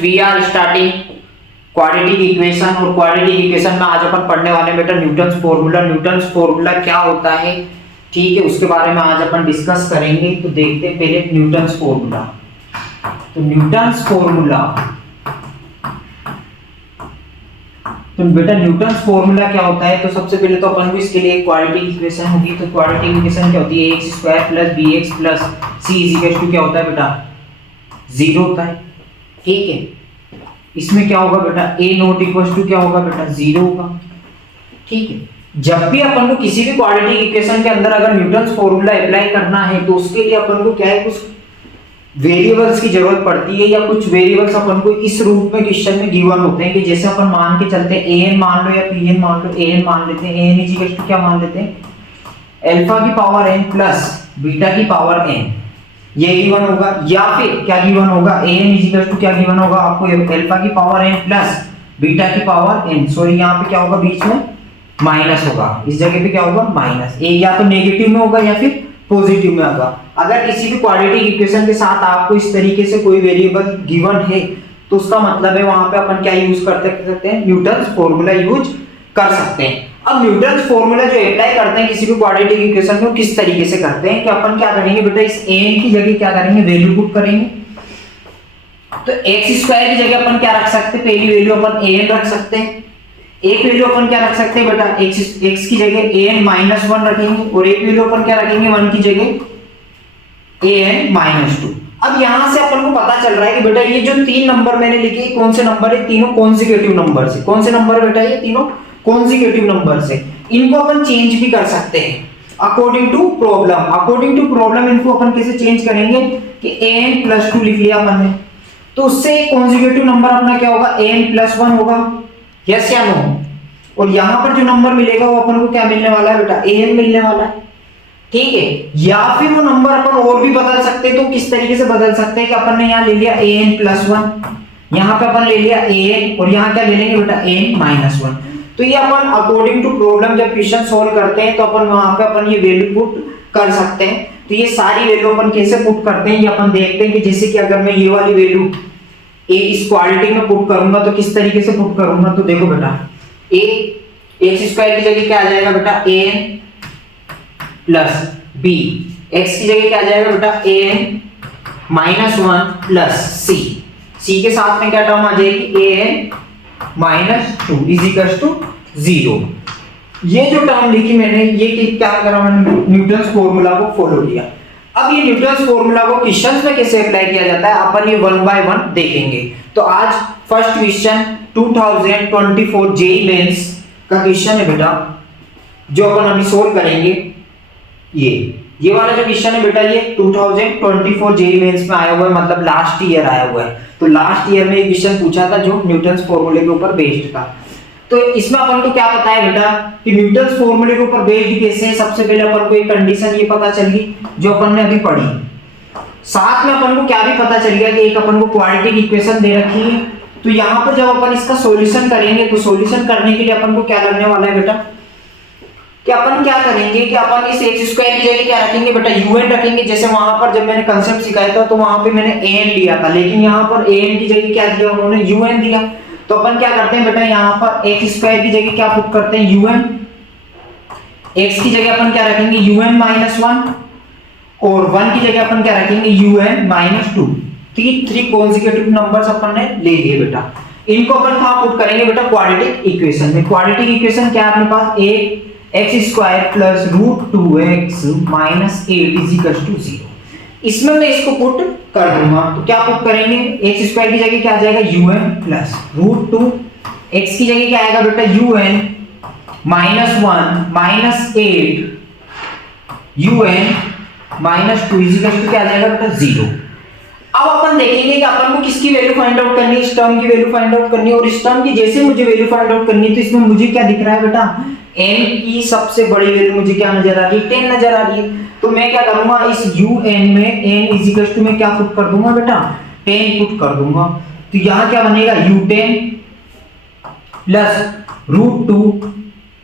We are starting quadratic equation, और quadratic equation में आज अपन पढ़ने वाले बेटा न्यूटन्स फॉर्मूला। न्यूटन्स फॉर्मूला क्या होता है, ठीक है, उसके बारे में आज अपन डिस्कस करेंगे। तो देखते हैं पहले न्यूटन्स फॉर्मूला। तो न्यूटन्स फॉर्मूला, तो बेटा न्यूटन्स फॉर्मूला क्या होता है, तो सबसे पहले तो अपन को इसके लिए क्वाड्रेटिक इक्वेशन होगी। तो क्वाड्रेटिक इक्वेशन क्या होती है, x square plus b x plus c is equal to क्या होता है बेटा, 0 होता है, ठीक है। इसमें क्या होगा बेटा, ए नॉट इक्वल टू क्या होगा बेटा, 0 होगा, ठीक है। जब भी अपन को किसी भी क्वाड्रेटिक इक्वेशन के अंदर अगर न्यूटन्स फॉर्मूला अप्लाई करना है तो उसके लिए अपन को क्या है, कुछ वेरिएबल्स की जरूरत पड़ती है, या कुछ वेरिएबल्स अपन को इस रूप में क्वेश्चन में गिवन होते हैं कि जैसे अपन मान के चलते हैं an मान लो या pn मान लो। an मान लेते हैं, an इज इक्वल टू क्या मान लेते हैं, अल्फा की पावर n प्लस बीटा की पावर n, ये गिवन होगा। या फिर क्या गिवन होगा, an इज इक्वल टू क्या गिवन होगा आपको, अल्फा की पावर n प्लस बीटा की पावर n, सॉरी यहाँ पे क्या होगा, बीच में माइनस होगा, इस जगह पे क्या होगा माइनस। ए या तो नेगेटिव में होगा या फिर पॉजिटिव में होगा। अगर किसी भी क्वाड्रेटिक इक्वेशन के साथ आपको इस तरीके से कोई वेरिएबल गिवन है तो उसका मतलब है वहां पे अपन क्या यूज कर सकते हैं, न्यूटन्स फॉर्मूला यूज कर सकते हैं। अब न्यूटन्स फॉर्मूला जो अप्लाई करते हैं किसी भी क्वाड्रेटिक इक्वेशन में, किस तरीके से करते हैं कि अपन क्या करेंगे बेटा, इस an की जगह क्या करेंगे, वैल्यू पुट करेंगे। तो x स्क्वायर की जगह अपन क्या रख सकते हैं, पहली वैल्यू अपन an रख सकते हैं। एक वैल्यू अपन क्या रख सकते हैं बेटा, x की जगह an माइनस 1 रखेंगे, और एक वैल्यू अपन क्या रखेंगे, 1 की जगह an माइनस 2। अब यहां से अपन को पता चल रहा है कि बेटा ये जो 3 नंबर मैंने लिखे कौन से नंबर है, तीनों कॉन्जिक्यूटिव नंबर से। कौन से नंबर बेटा, ये तीनों कॉन्जिक्यूटिव नंबर से। इनको अपन चेंज भी कर सकते हैं according to problem. According to problem इनको अपन कैसे चेंज करेंगे कि an प्लस 2 लिख लिया अपन ने, तो उससे कॉन्जिक्यूटिव नंबर अपना क्या होगा, an प्लस 1 होगा, यस या नो। और यहां पर जो नंबर मिलेगा वो अपन को क्या मिलने वाला है बेटा, an मिलने वाला है, ठीक है। या फिर वो नंबर अपन और भी बदल सकते हैं। तो किस तरीके से बदल सकते हैं कि अपन ने यहां ले लिया an प्लस 1, यहां पे अपन ले लिया an, और यहां क्या ले लेंगे बेटा, an माइनस 1। तो ये अपन अकॉर्डिंग टू प्रॉब्लम जब क्वेश्चन सॉल्व करते हैं तो अपन वहां पे अपन ये वैल्यू पुट कर सकते हैं। तो ये सारी वैल्यू अपन कैसे पुट करते हैं ये अपन देखते हैं कि जैसे कि अगर मैं ये वाली वैल्यू इस क्वाड्रेटिक में पुट करूंगा तो किस तरीके से पुट करूंगा। तो देखो बेटा, a x स्क्वायर की जगह क्या आ जाएगा बेटा, an प्लस b, x की जगह क्या आ जाएगा बेटा, an माइनस 1 प्लस c के साथ में क्या टर्म आ जाएगी, an minus 2 is equal to 0। ये जो टर्म लिखी मैंने, ये क्या करा मैंने, न्यूटन्स फॉर्मूला को फॉलो किया। अब ये न्यूटन्स फॉर्मूला को क्वेश्चंस में कैसे अप्लाई किया जाता है अपन ये 1 बाय 1 देखेंगे। तो आज फर्स्ट क्वेश्चन 2024 जेईई मेंस का क्वेश्चन है बेटा, जो अपन अभी सोल्व करेंगे। ये वाला जो क्वेश्चन है बेटा ये 2024 जेईई मेंस में आया हुआ है, मतलब लास्ट ईयर आया हुआ है। तो लास्ट ईयर में एक क्वेश्चन पूछा था जो न्यूटन्स फॉर्मूले के ऊपर बेस्ड था। तो इसमें अपन को क्या पता है बेटा कि न्यूटन्स फॉर्मूले के ऊपर बेस्ड कैसे है। सबसे पहले अपन को एक कंडीशन ये पता चल गई जो अपन ने अभी पढ़ी, साथ में अपन को क्या भी पता चल गया कि एक अपन को क्वाड्रेटिक इक्वेशन दे रखी है। तो यहाँ पर जब अपन इसका सॉल्यूशन करेंगे तो सॉल्यूशन करने के लिए अपन को क्या करने वाला है बेटा, कि अपन क्या करेंगे कि अपन इस x स्क्वायर की जगह क्या रखेंगे बेटा, un रखेंगे। जैसे वहां पर जब मैंने कांसेप्ट सिखाया था तो वहां पे मैंने an लिया था, लेकिन यहाँ पर an की जगह क्या दिया उन्होंने, un दिया। तो अपन क्या करते हैं बेटा, यहाँ पर x स्क्वायर की जगह क्या पुट करते हैं, un। x की जगह अपन क्या रखेंगे, un माइनस 1, और 1 की जगह अपन क्या रखेंगे, un माइनस 2। तो ये 3 कॉन्जिक्यूटिव नंबर्स अपन ने ले लिए बेटा। इनको अपन कहां पुट करेंगे बेटा, क्वाड्रेटिक इक्वेशन में। क्वाड्रेटिक इक्वेशन क्या है अपने पास, एक x square plus root 2x minus 8 is equal to 0। इसमें मैं इसको पुट कर दूंगा। तो क्या पुट करेंगे, x स्क्वायर की जगह क्या आ जाएगा, un प्लस रूट 2, x की जगह क्या आएगा बेटा, un minus 1 minus 8 un minus 2 is equal to क्या आ जाएगा बेटा, 0। अब अपन देखेंगे कि अपन को किसकी वैल्यू फाइंड आउट करनी है, इस टर्म की वैल्यू फाइंड आउट करनी है। और इस टर्म की जैसे मुझे वैल्यू फाइंड आउट करनी है तो इसमें मुझे क्या दिख रहा है बेटा, n की सबसे बड़ी वैल्यू मुझे क्या नजर आ रही है, 10 नजर आ रही है। तो मैं क्या करूंगा, इस un में n इज इक्वल टू मैं क्या पुट कर दूंगा बेटा, 10 पुट कर दूंगा। तो यहां क्या बनेगा, u10 प्लस रूट 2,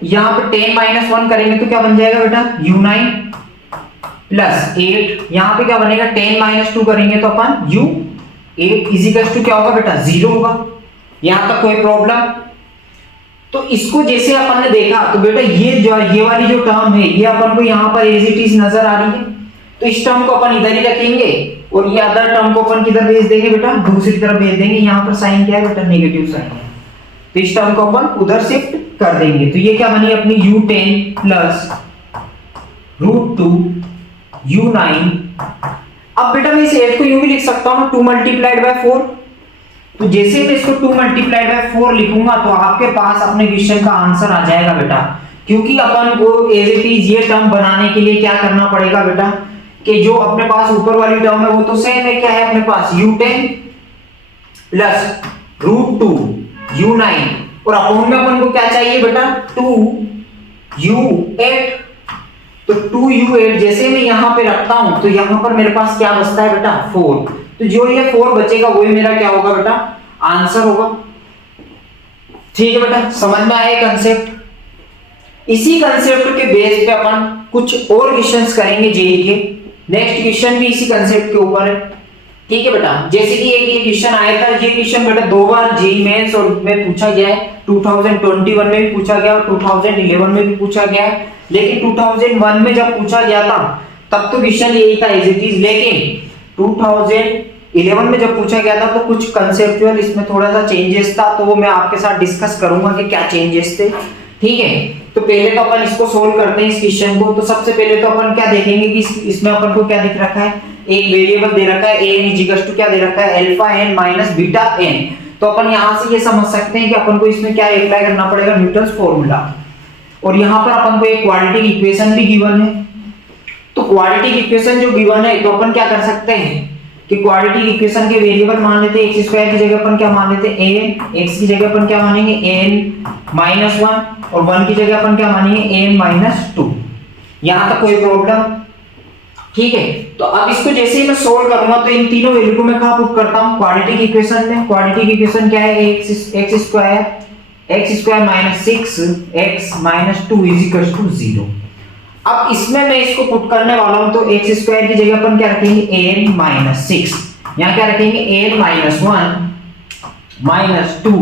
यहां पे 10 माइनस 1 करेंगे तो क्या बन जाएगा बेटा, u9 प्लस 8, यहां पे क्या बनेगा, 10 माइनस 2 करेंगे तो अपन ए इजिकल्स टू क्या होगा बेटा 0 होगा। यहां तक कोई प्रॉब्लम? तो इसको जैसे अपन ने देखा तो बेटा ये वाली जो टर्म है ये अपन को यहाँ पर एज इट इज नजर आ रही है, तो इस टर्म को अपन इधर ही रखेंगे और ये अदर टर्म को अपन किधर भेज देंगे बेटा, दूसरी तरफ भेज देंगे। यहाँ पर साइन क्या है बेटा, नेगेटिव साइन है, तो इस टर्म को अपन उधर शिफ्ट कर देंगे। तो ये क्या बनी अपनी u10 प्लस √2 u9। अब बेटा मैं इस 8 को यूं भी लिख सकता हूं ना 2 मल्टीप्लाइड बाय 4। तो जैसे मैं इसको 2 मल्टीप्लाइड बाय 4 लिखूंगा तो आपके पास अपने क्वेश्चन का आंसर आ जाएगा बेटा। क्योंकि अपन को एज इट इज ये टर्म बनाने के लिए क्या करना पड़ेगा बेटा, कि जो अपने पास ऊपर वाली टर्म है वो तो सेम है, क्या है अपने पास u10 प्लस √2 u9 और अपोन में अपन को क्या चाहिए बेटा 2u8। तो 2u8 जैसे मैं यहां पे रखता हूं तो यहां पर मेरे पास क्या बचता है बेटा 4। तो जो ये 4 बचेगा वही मेरा क्या होगा बेटा, आंसर होगा। ठीक है बेटा, समझ में आया कंसेप्ट। इसी कंसेप्ट के बेस पे अपन कुछ और क्वेश्चंस करेंगे जेई के। नेक्स्ट क्वेश्चन भी इसी कंसेप्ट के ऊपर है। ठीक है बेटा, जैसे कि एक ये क्वेश्चन आया था, ये क्वेश्चन बेटा 2 बार जेई मेंस और में पूछा गया है। 2021 में भी पूछा गया और 2011 में भी पूछा गया है। लेकिन 2001 में जब पूछा गया था तब तो क्वेश्चन यही था एज इट इज, लेकिन 2011 में जब पूछा गया था तो कुछ कंसेप्चुअल इसमें थोड़ा सा चेंजेस था, तो वो मैं आपके साथ डिस्कस करूंगा कि क्या चेंजेस थे। ठीक है, तो पहले तो अपन इसको सोल्व करते हैं इस क्वेश्चन को। तो सबसे पहले तो अपन क्या देखेंगे कि इसमें अपन को क्या दिख रखा है, एक वेरिएबल दे रखा है a n इक्वल्स टू क्या दे रखा है alpha n minus beta n। तो अपन यहां से ये समझ सकते हैं कि अपन को इसमें क्या अप्लाई करना पड़ेगा, न्यूटन्स फॉर्मूला। और यहां पर अपन को एक क्वाड्रेटिक इक्वेशन भी गिवन है। तो क्वाड्रेटिक इक्वेशन जो गिवन है तो अपन क्या कर सकते हैं कि क्वाड्रेटिक इक्वेशन के वेरिएबल मान लेते हैं। x² की जगह अपन क्या मान लेते हैं an, x की जगह अपन क्या मानेंगे an माइनस 1 और 1 की जगह अपन क्या मानेंगे an माइनस 2। यहां तक कोई प्रॉब्लम? ठीक है, तो अब इसको जैसे ही मैं सोल्व करूंगा तो इन तीनों वैल्यू को मैं कहां पुट करता हूं, क्वाड्रेटिक इक्वेशन में। क्वाड्रेटिक इक्वेशन क्या है, x² minus 6x minus 2 is equal to 0। अब इसमें मैं इसको पुट करने वाला हूं, तो x² की जगह अपन क्या रखेंगे an माइनस 6, यहां क्या रखेंगे an minus 1 minus 2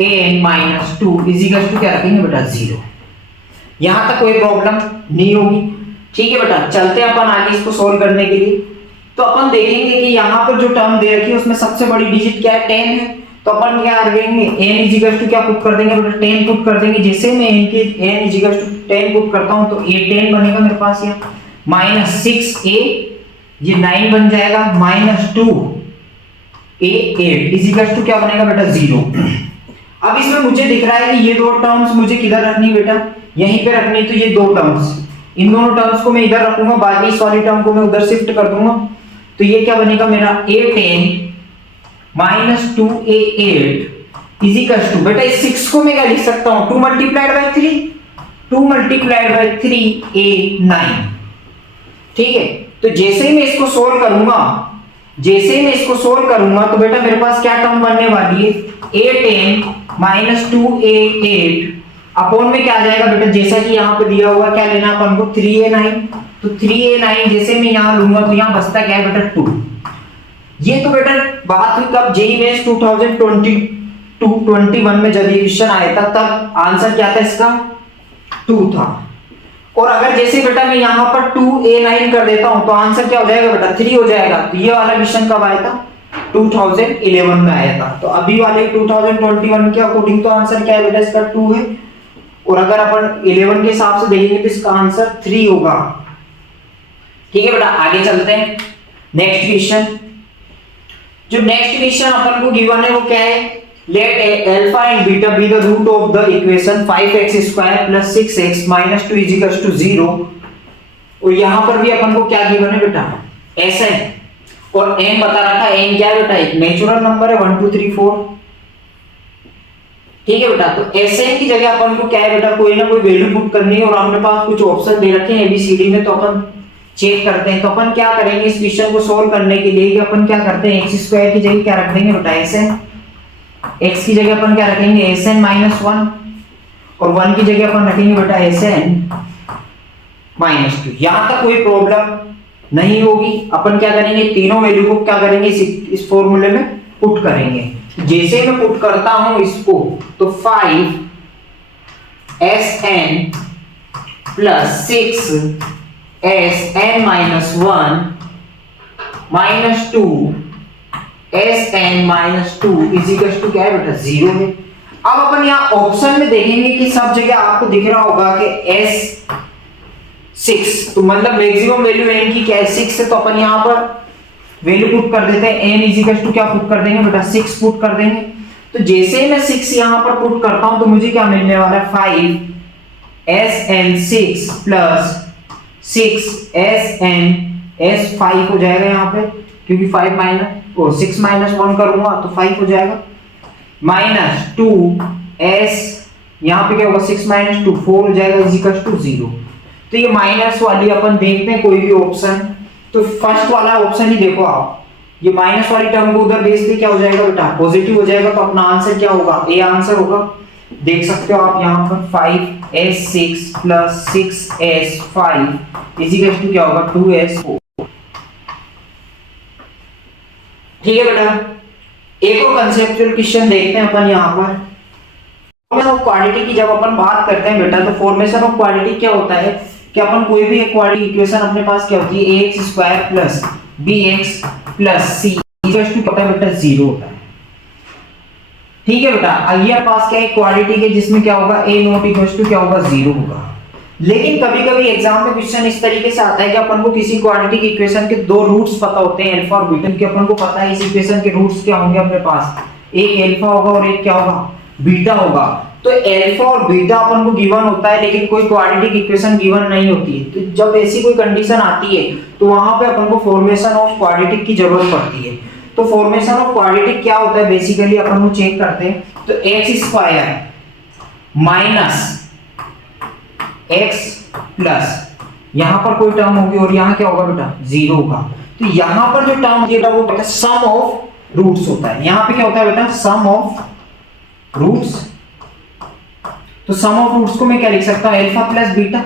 an minus 2 is equal to क्या रखेंगे बेटा 0। यहां तक कोई प्रॉब्लम नहीं होगी। ठीक है बेटा, चलते हैं अपन आगे इसको सोल्व करने के लिए। तो अपन देखेंगे कि यहाँ पर जो टर्म दे रखी है उसमें सबसे बड़ी डिजिट क्या है 10 है। तो अपन क्या करेंगे n इज इक्वल टू क्या पुट कर देंगे बेटा 10 पुट कर देंगे। जैसे मैं n is equal to 10 put करता हूं तो a 10 बनेगा मेरे पास यहाँ माइनस 6a ये 9 बन जाएगा minus 2 a 8 is equal to क्या बनेगा बेटा 0। अब इसमें मुझे दिख रहा है कि ये दो टर्म्स मुझे किधर रखनी है बेटा, यहीं पे रखनी। तो ये दो टर्म्स, इन दोनों टर्म्स को मैं इधर रखूंगा, बाकी इस वाली टर्म को मैं उधर शिफ्ट कर दूंगा। तो ये क्या बनेगा मेरा a10 minus 2a8 is equal to बेटा इस 6 को मैं क्या लिख सकता हूं 2 multiplied by 3, 2 multiplied by 3a9। ठीक है, तो जैसे ही मैं इसको सोल्व करूंगा तो बेटा मेरे पास क्या टर्म बनने वाली है a10 माइनस 2a8 अपॉन में क्या आ जाएगा बेटा, जैसा कि यहाँ पे दिया हुआ क्या लेना अपन को 3a9। तो 3a9 जैसे मैं यहाँ लूंगा तो यहाँ बचता क्या है बेटा 2। ये तो बेटा बात हुई कब, जेईई मेंस 2021 में जब ये क्वेश्चन आया था तब आंसर क्या था इसका 2 था। और अगर जैसे बेटा मैं यहाँ पर 2a9 कर देता हूँ तो आंसर क्या हो जाएगा बेटा 3 हो जाएगा। तो ये वाला क्वेश्चन कब आया था 2011 में आया था। तो अभी वाले 2021 के अकॉर्डिंग तो आंसर क्या है बेटा इसका 2 है। और अगर अपन 11 के हिसाब से देखेंगे तो इसका आंसर 3 होगा। ठीक है बेटा, आगे चलते हैं नेक्स्ट क्वेश्चन। जो नेक्स्ट क्वेश्चन अपन को गिवन है वो क्या है, let alpha and beta be the root of the equation 5x² plus 6x minus 2 is equal to 0। और यहां पर भी अपन को क्या गिवन है बेटा Sn और n बता रखा है। n क्या है बेटा, एक नेचुरल नंबर है 1 2 3 4। ठीक है बेटा, तो Sn की जगह अपन को क्या है बेटा कोई ना कोई वैल्यू पुट करनी है और अपने पास कुछ ऑप्शन दे रखे हैं ABCD में। तो अपन चेक करते हैं। तो अपन क्या करेंगे इस क्वेश्चन को सोल्व करने के लिए कि अपन क्या करते हैं x² की जगह क्या रख देंगे बेटा Sn, x की जगह अपन क्या रखेंगे Sn माइनस 1 और 1 की जगह अपन रखेंगे बेटा Sn माइनस 2। यहां तक कोई प्रॉब्लम? नहीं होगी। अपन क्या करेंगे, तीनों वैल्यू को क्या करेंगे, इस फॉर्मूले में पुट करेंगे। जैसे मैं पुट करता हूं इसको, तो 5Sn plus 6Sn minus 1 minus 2Sn minus 2 equals to क्या है बेटा, 0 है। अब अपन यहाँ ऑप्शन में देखेंगे कि सब जगह आपको दिख रहा होगा कि S6, तो मतलब मैक्सिमम वैल्यू n की क्या है, 6 है। तो अपन यहाँ पर वैल्यू पुट कर देते हैं, n इजिकल्स टू क्या पुट कर देंगे बेटा, 6 पुट कर देंगे। तो जैसे ही मैं 6 यहाँ पर पुट करता हूं तो मुझे क्या मिलने वाला है, 5Sn6 प्लस 6Sn S5 हो जाएगा यहाँ पे, क्योंकि 5 माइनस और 6 माइनस 1 करूंगा तो 5 हो जाएगा, माइनस 2S यहाँ पे क्या होगा, 6 माइनस 2 4 हो जाएगा इजिकल्स टू 0। तो ये माइनस वाली अपन देखते हैं कोई भी ऑप्शन, तो फर्स्ट वाला ऑप्शन ही देखो आप, ये माइनस वाली टर्म को उधर भेज दे, क्या हो जाएगा बेटा, पॉजिटिव हो जाएगा। तो अपना आंसर क्या होगा, ए आंसर होगा। देख सकते हो आप यहाँ पर 5S6 प्लस 6S5 इजिकल्स टू क्या होगा, 2S4। ठीक है बेटा, एक और कंसेप्चुअल क्वेश्चन देखते हैं अपन यहाँ पर। फॉर्मेशन ऑफ क्वाड्रेटिक की जब अपन बात करते हैं बेटा, तो फॉर्मेशन ऑफ क्वाड्रेटिक क्या होता है कि अपन कोई भी एक क्वाड्रेटिक इक्वेशन अपने पास क्या होती है, ax square plus bx plus c equals to क्या होता है बेटा, 0 होता है। ठीक है बेटा, अगले पास क्या है, क्वाड्रेटिक है जिसमें क्या होगा, a नॉट इक्वल्स टू क्या होगा, 0 होगा। लेकिन कभी कभी एग्जाम में क्वेश्चन इस तरीके से आता है कि अपन को किसी क्वाड्रेटिक इक्वेशन के दो रूट्स पता होते हैं, अल्फा और बीटा, कि अपन को पता है इस इक्वेशन के रूट्स क्या होंगे अपने पास, एक अल्फा होगा और एक क्या होगा, बीटा होगा। तो अल्फा और बीटा अपन को गिवन होता है, लेकिन कोई क्वाड्रेटिक इक्वेशन गिवन नहीं होती है। तो जब ऐसी कोई कंडीशन आती है तो वहां पे अपन को फॉर्मेशन ऑफ क्वाड्रेटिक की जरूरत पड़ती है। तो फॉर्मेशन ऑफ क्वाड्रेटिक क्या होता है, बेसिकली अपन को चेक करते हैं। तो x square minus x plus यहां पर कोई टर्म होगी और यहां क्या होगा बेटा, 0 होगा। तो यहां पर जो टर्म होगा वो बेटा सम ऑफ रूट्स होता है। यहां पे क्या होता है बेटा, सम ऑफ रूट्स। तो सम ऑफ रूट्स को मैं क्या लिख सकता हूं, अल्फा प्लस बीटा,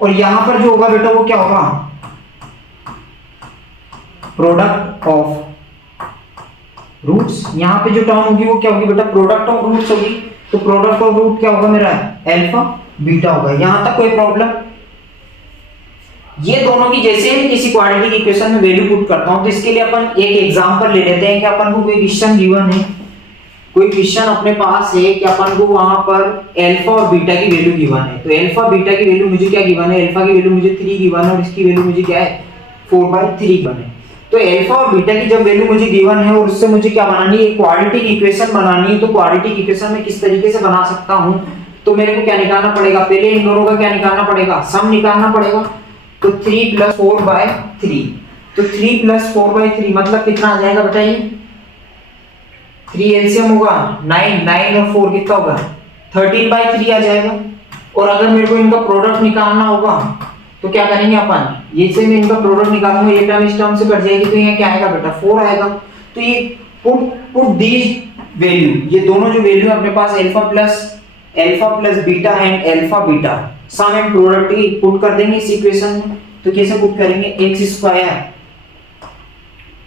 और यहां पर जो होगा बेटा वो क्या होगा, प्रोडक्ट ऑफ रूट्स। यहां पे जो टर्म होगी वो क्या होगी बेटा, प्रोडक्ट ऑफ रूट्स होगी। तो प्रोडक्ट ऑफ रूट क्या होगा मेरा, अल्फा बीटा होगा। यहां तक कोई प्रॉब्लम, ये दोनों की जैसे ही किसी क्वाड्रेटिक इक्वेशन में वैल्यू पुट करता हूं, तो इसके लिए अपन एक एग्जांपल ले लेते हैं कि अपन को कोई क्वेश्चन गिवन है, कोई क्वेश्चन अपने पास है कि अपन को वहां पर अल्फा और बीटा की वैल्यू गिवन है। तो अल्फा बीटा की वैल्यू मुझे क्या गिवन है, अल्फा की वैल्यू मुझे 3 गिवन है और इसकी वैल्यू मुझे क्या है, 4/3 गिवन है। तो अल्फा और बीटा की जब वैल्यू मुझे गिवन है और उससे मुझे क्या बनानी है, क्वाड्रेटिक इक्वेशन बनानी है। तो क्वाड्रेटिक इक्वेशन में किस तरीके से बना सकता हूं, तो मेरे को क्या निकालना पड़ेगा, पहले इन दोनों का क्या निकालना पड़ेगा, सम निकालना पड़ेगा। तो 3 + 4/3, तो 3 + 4/3 मतलब कितना आ जाएगा बताइए, 3 एलसीएम होगा 9 और 4 कितना होगा, 13/3 आ जाएगा। और अगर मेरे को इनका प्रोडक्ट निकालना होगा तो क्या करेंगे अपन, ये से मैं इनका प्रोडक्ट निकालूंगा, ये टर्म इस टर्म से कट जाएगी, तो यहाँ क्या आएगा बेटा, 4 आएगा। तो ये पुट दीज वैल्यू, ये दोनों जो वैल्यू अपने पास alpha plus beta and alpha beta sum and product ही पुट कर देंगे इस इक्वेशन में। तो कैसे पुट करेंगे, एक्स स्क्वायर,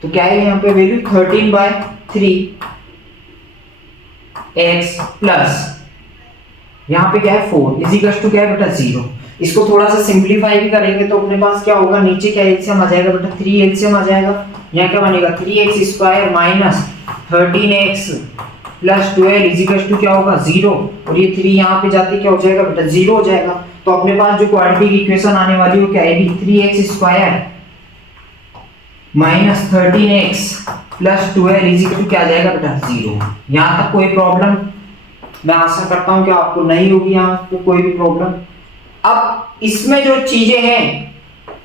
तो क्या है यहाँ पे वैल्यू 13/3 x प्लस यहाँ पे क्या है 4 इजिकल्स टू क्या है बेटा 0। इसको थोड़ा सा सिंपलीफाई भी करेंगे तो अपने पास क्या होगा, नीचे क्या एलसीएम आ जाएगा बेटा, 3 एलसीएम आ जाएगा। यहाँ क्या बनेगा, 3x square minus 13x plus 12 equals to क्या होगा 0, और ये 3 यहाँ पे जाते क्या हो जाएगा बेटा 0 हो जाएगा। तो अपने पास जो क्वाड्रेटिक इक्वेशन आने वाली वो क्या आएगी, 3x square minus 13x plus 12 equal to क्या आ जाएगा बेटा 0। यहाँ तक कोई प्रॉब्लम, मैं आशा करता हूँ कि आपको नहीं होगी यहाँ पे कोई भी प्रॉब्लम। अब इसमें जो चीजें हैं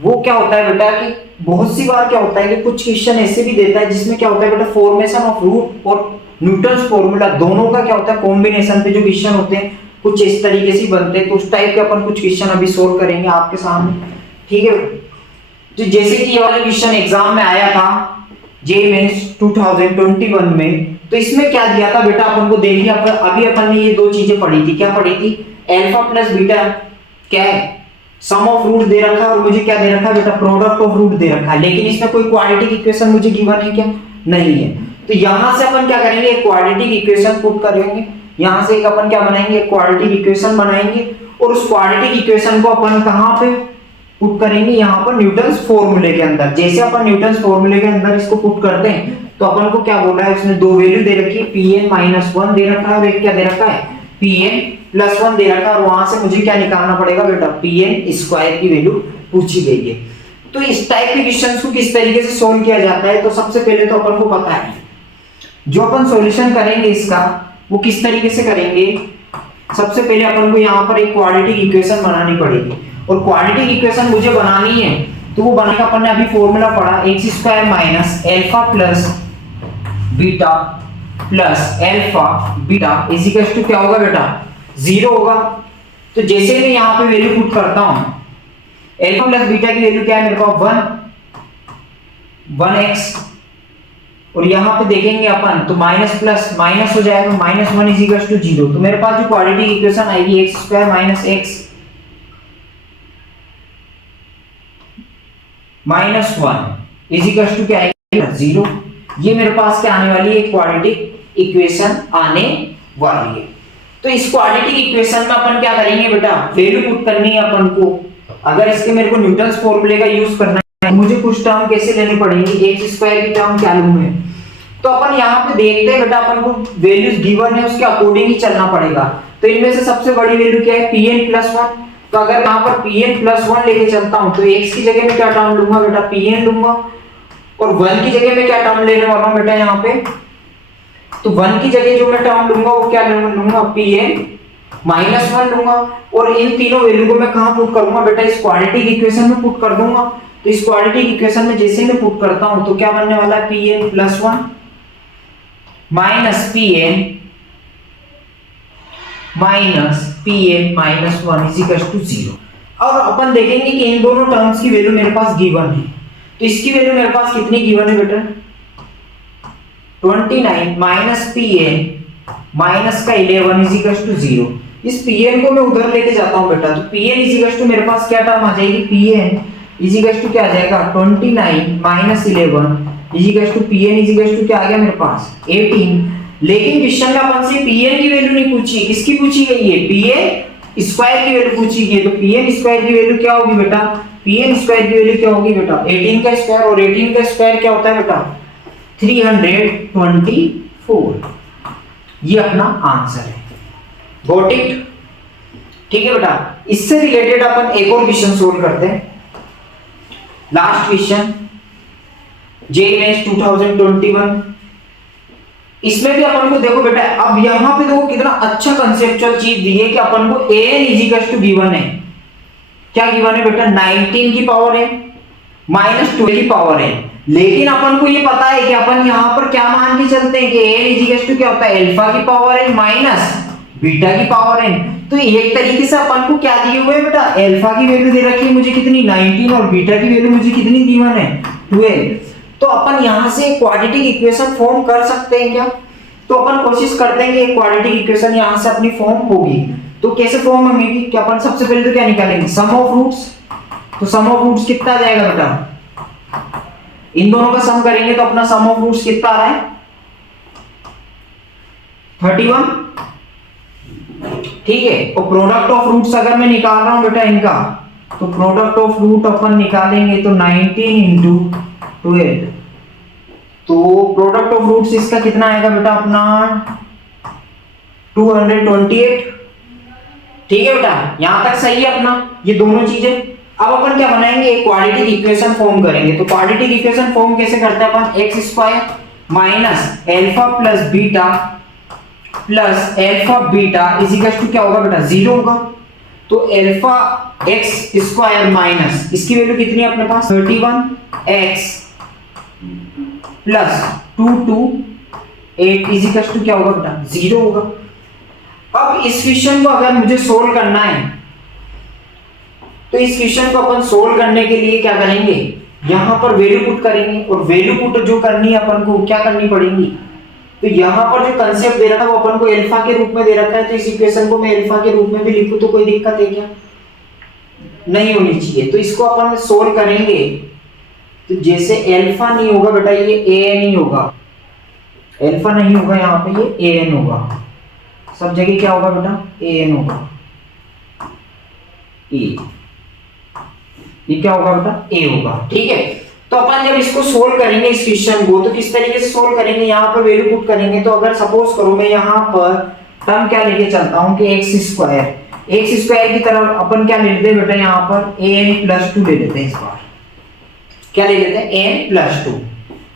वो क्या होता है बेटा कि बहुत सी बार क्या होता है कि कुछ क्वेश्चन ऐसे भी देता है जिसमें क्या होता है बेटा, फॉर्मेशन ऑफ रूट और न्यूटन्स फॉर्मूला दोनों का क्या होता है कॉम्बिनेशन पे जो क्वेश्चन होते हैं कुछ इस तरीके से बनते हैं। तो उस टाइप के अपन कुछ क्वेश्चन अभी सोल्व करेंगे आपके सामने, ठीक है। तो जैसे कि ये वाला क्वेश्चन एग्जाम में आया था जे मेंस 2021 में, तो इसमें क्या दिया था बेटा अपन को देखिए, अभी अपन ने ये दो चीजें पढ़ी थी, क्या पढ़ी थी, अल्फा प्लस बीटा क्या है सम ऑफ रूट दे रखा है और मुझे क्या दे रखा है बेटा, प्रोडक्ट ऑफ रूट दे रखा है, लेकिन इसमें कोई क्वाड्रेटिक इक्वेशन मुझे गिवन है क्या, नहीं है। तो यहां से अपन क्या करेंगे, एक क्वाड्रेटिक इक्वेशन पुट करेंगे, यहां से एक अपन क्या बनाएंगे, एक क्वाड्रेटिक इक्वेशन बनाएंगे, और उस क्वाड्रेटिक इक्वेशन को अपन कहां पे पुट करेंगे, यहां पर न्यूटन्स फॉर्मूले के अंदर। जैसे अपन न्यूटन्स फॉर्मूले के अंदर इसको पुट करते हैं तो अपन को क्या बोल रहा है, उसने दो वैल्यू दे रखी है, Pn-1 दे रखा है और एक क्या दे रखा है, Pn+1 दे रखा है, और वहां से मुझे क्या निकालना पड़ेगा बेटा, Pn² की वैल्यू पूछी गई है। तो इस टाइप के क्वेश्चंस को किस तरीके से सोल्व किया जाता है, तो सबसे पहले तो अपन को पता है जो अपन सॉल्यूशन करेंगे इसका वो किस तरीके से करेंगे। सबसे पहले अपन को यहाँ पर एक क्वाड्रेटिक इक्वेशन बनानी पड़ेगी, और क्वाड्रेटिक इक्वेशन मुझे बनानी है तो वो बनाने का अपन ने अभी फॉर्मूला पढ़ा, x² minus alpha plus beta plus alpha beta is equal to क्या होगा बेटा, 0 होगा। तो जैसे मैं यहाँ पे वैल्यू पुट करता हूं, अल्फा प्लस बीटा की वैल्यू क्या है मेरे पास 1x, और यहाँ पे देखेंगे अपन तो माइनस प्लस माइनस हो जाएगा, -1 इज इक्वल टू 0। तो मेरे पास जो क्वाड्रेटिक इक्वेशन आएगी x² minus x -1 is equal to क्या आएगा, 0। ये मेरे पास क्या आने वाली है, क्वाड्रेटिक इक्वेशन आने वाली है। तो इस क्वाड्रेटिक इक्वेशन में अपन क्या करेंगे बेटा, वैल्यू पुट करनी है अपन को। अगर इसके मेरे को न्यूटन्स फॉर्मूले का यूज करना है, मुझे कुछ टर्म कैसे लेनी पड़ेगी, x² की टर्म क्या लूं मैं, तो अपन यहाँ पे देखते हैं बेटा, अपन को वैल्यूज गिवन है उसके अकॉर्डिंग ही चलना पड़ेगा। तो इनमें से सबसे बड़ी वैल्यू क्या है, Pn+1। तो अगर यहाँ पर Pn+1 लेके चलता हूँ तो x की जगह में क्या टर्म लूंगा बेटा, Pn लूंगा, और 1 की जगह में क्या टर्म लेने वाला हूं बेटा यहाँ पे, तो 1 की जगह जो मैं टर्म लूंगा वो क्या लूंगा, Pn-1 लूंगा, और इन तीनों वैल्यू को मैं कहां पुट करूंगा बेटा, इस क्वाड्रेटिक इक्वेशन में पुट कर दूंगा। तो इस क्वाड्रेटिक इक्वेशन में जैसे मैं पुट करता हूं तो क्या बनने वाला है, Pn+1 minus Pn-1 is equal to 0। और अपन देखेंगे कि इन दोनों टर्म्स की वैल्यू मेरे पास गिवन है, तो इसकी वैल्यू मेरे पास कितनी गिवन है बेटा, 29 माइनस Pn माइनस का 11 इज इक्वल टू 0। इस Pn को मैं उधर लेके जाता हूं बेटा, तो Pn इज इक्वल टू मेरे पास क्या टर्म आ जाएगी, Pn इज इक्वल टू क्या आ जाएगा, 29 minus 11 is equal to Pn is equal to क्या आ गया मेरे पास 18। लेकिन क्वेश्चन में अपन से Pn की वैल्यू नहीं पूछी, किसकी पूछी गई है, Pn² की वैल्यू पूछी गई है। तो Pn² की वैल्यू क्या होगी बेटा, Pn² की वैल्यू क्या होगी बेटा, 18 का स्क्वायर, और 18 का स्क्वायर क्या होता है बेटा, 324। ये अपना आंसर है, गॉट इट। ठीक है बेटा, इससे रिलेटेड अपन एक और क्वेश्चन सोल्व करते हैं, लास्ट क्वेश्चन जेईई मेंस 2021। इसमें भी अपन को देखो बेटा, अब यहां पे देखो कितना अच्छा कंसेप्चुअल चीज दी है कि अपन को an is equal to given है, क्या गिवन है बेटा, 19 की पावर है माइनस 12 की पावर है। लेकिन अपन को ये पता है कि अपन यहाँ पर क्या मान के चलते हैं कि an इज इक्वल टू क्या होता है, अल्फा की पावर n माइनस बीटा की पावर n। तो एक तरीके से अपन को क्या दिए हुए है बेटा, अल्फा की वैल्यू दे रखी है मुझे कितनी 19, और बीटा की वैल्यू मुझे कितनी गिवन है 12। तो अपन यहाँ से क्वाड्रेटिक इक्वेशन फॉर्म कर सकते हैं क्या, तो अपन कोशिश करते हैं कि एक क्वाड्रेटिक इक्वेशन यहाँ से अपनी फॉर्म होगी। तो कैसे फॉर्म होगी कि अपन सबसे पहले तो क्या निकालेंगे, सम ऑफ रूट्स। तो सम ऑफ रूट्स कितना आ जाएगा बेटा, इन दोनों का सम करेंगे तो अपना सम ऑफ रूट्स कितना आ रहा है 31। ठीक है, और प्रोडक्ट ऑफ रूट्स अगर मैं निकाल रहा हूं बेटा इनका, तो प्रोडक्ट ऑफ रूट अपन निकालेंगे तो 19 इंटू 12, तो प्रोडक्ट ऑफ रूट्स इसका कितना आएगा बेटा अपना 228। ठीक है बेटा, यहां तक सही है अपना ये दोनों चीजें। अब अपन क्या बनाएंगे, एक क्वाड्रेटिक इक्वेशन फॉर्म करेंगे। तो क्वाड्रेटिक इक्वेशन फॉर्म कैसे करते हैं अपन, x² minus alpha plus beta plus alpha beta is equal to क्या होगा बेटा, 0 होगा। तो अल्फा x² माइनस इसकी वैल्यू कितनी है अपने पास 31x plus 228 is equal to क्या होगा बेटा 0 होगा। अब इस क्वेश्चन को अगर मुझे सोल्व करना है, तो इस क्वेश्चन को अपन सोल्व करने के लिए क्या करेंगे, यहां पर वैल्यू पुट करेंगे, और वैल्यू पुट जो करनी है अपन को क्या करनी पड़ेगी, तो यहां पर जो कंसेप्ट दे रखा है वो अपन को अल्फा के रूप में दे रखा है। तो इस इक्वेशन को मैं अल्फा के रूप में भी लिखूं तो कोई दिक्कत है क्या, नहीं होनी चाहिए। तो इसको अपन सोल्व करेंगे तो जैसे अल्फा नहीं होगा बेटा, ये ए एन ही होगा, अल्फा नहीं होगा यहाँ पे, ये ए एन होगा, सब जगह क्या होगा बेटा, ए एन होगा, ए, ये क्या होगा बेटा, ए होगा। ठीक है, तो अपन जब इसको सोल्व करेंगे इस क्वेश्चन को, तो किस तरीके से सोल्व करेंगे, यहाँ पर वैल्यू पुट करेंगे। तो अगर सपोज करो मैं यहाँ पर टर्म क्या लेके चलता हूँ कि एक्स स्क्वायर की तरफ अपन क्या ले लेते हैं बेटा, यहाँ पर ए एन प्लस 2 ले लेते हैं। इस बार क्या ले लेते हैं, A N plus 2,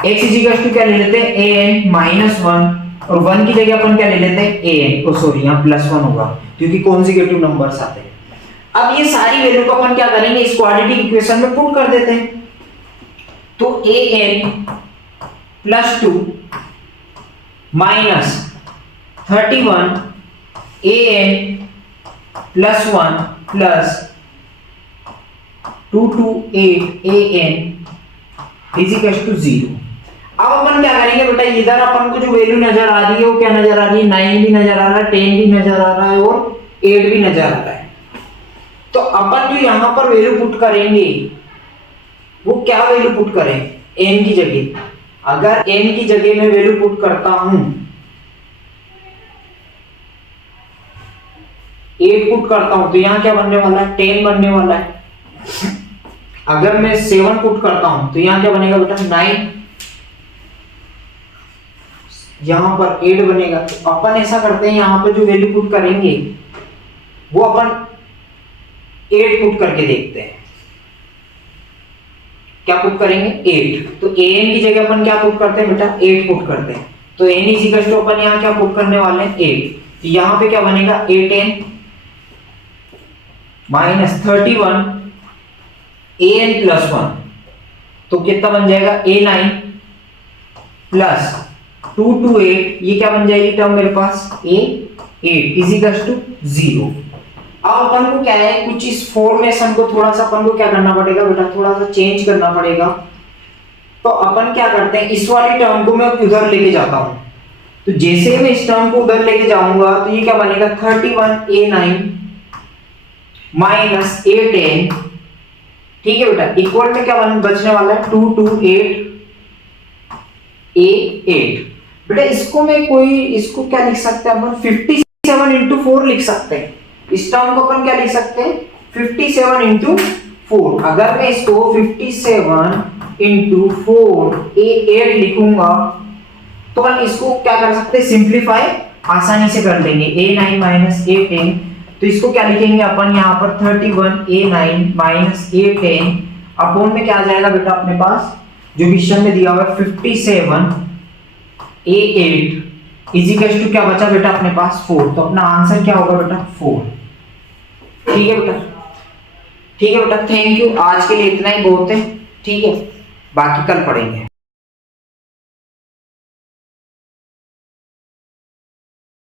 X is equal to क्या ले लेते हैं, ए एन माइनस 1, और 1 की जगह अपन क्या ले लेते हैं, ए एन, सॉरी यहाँ प्लस 1 होगा क्योंकि कॉन्जिक्यूटिव नंबर्स आते हैं। अब ये सारी वैल्यू को अपन क्या करेंगे, इस क्वाड्रेटिक इक्वेशन में पुट कर देते हैं। तो A N plus 2 minus 31 A N plus 1 plus 228 A N is equal to 0। अब अपन क्या करेंगे बेटा, इधर अपन को जो वैल्यू नजर आ रही है वो क्या नजर आ रही है, 9 भी नजर आ रहा है, 10 भी नजर आ रहा है और 8 भी नजर आ रहा है। तो अपन जो यहां पर वैल्यू पुट करेंगे वो क्या वैल्यू पुट करें, n की जगह, अगर n की जगह मैं वैल्यू पुट करता हूं 8 पुट करता हूं तो यहां क्या बनने वाला है, 10 बनने वाला है। अगर मैं 7 पुट करता हूं तो यहां क्या बनेगा बेटा, 9, यहां पर 8 बनेगा। तो अपन ऐसा करते हैं, यहां पर जो वैल्यू पुट करेंगे वो अपन 8 पुट करके देखते हैं। क्या पुट करेंगे, 8। तो an की जगह अपन क्या पुट करते हैं बेटा, 8 पुट करते हैं। तो n इज इक्वल टू अपन यहां क्या पुट करने वाले हैं, 8। तो यहां पे क्या बनेगा, 8n माइनस 31 an प्लस 1, तो कितना बन जाएगा, a9 प्लस 228, ये क्या बन जाएगी टर्म मेरे पास, a8 इज इक्वल टू 0। अब अपन को क्या है, कुछ इस फॉर्मेशन को थोड़ा सा अपन को क्या करना पड़ेगा बेटा, थोड़ा सा चेंज करना पड़ेगा। तो अपन क्या करते हैं, इस वाली टर्म को मैं उधर लेके जाता हूं। तो जैसे मैं इस टर्म को उधर लेके जाऊंगा तो ये क्या बनेगा, 31a9 माइनस 8n, ठीक है बेटा, इक्वल में क्या बचने वाला है, 228a8। बेटा इसको मैं कोई, इसको क्या लिख सकते हैं अपन, 57 into 4 लिख सकते हैं। इस टर्म को अपन क्या लिख सकते हैं, 57 into 4। अगर मैं इसको 57 into 4 a8 लिखूंगा तो अपन इसको क्या कर सकते हैं, सिंप्लीफाई आसानी से कर लेंगे, a9 माइनस 8n। तो इसको क्या लिखेंगे अपन यहाँ पर, 31a9 माइनस 8n अपॉन में क्या आ जाएगा बेटा अपने पास, जो क्वेश्चन में दिया हुआ है 57a8 इज इक्वल टू क्या बचा बेटा अपने पास, 4। तो अपना आंसर क्या होगा बेटा, 4। ठीक है बेटा, ठीक है बेटा, थैंक यू। आज के लिए इतना ही बहुत है, ठीक है, बाकी कल पढ़ेंगे।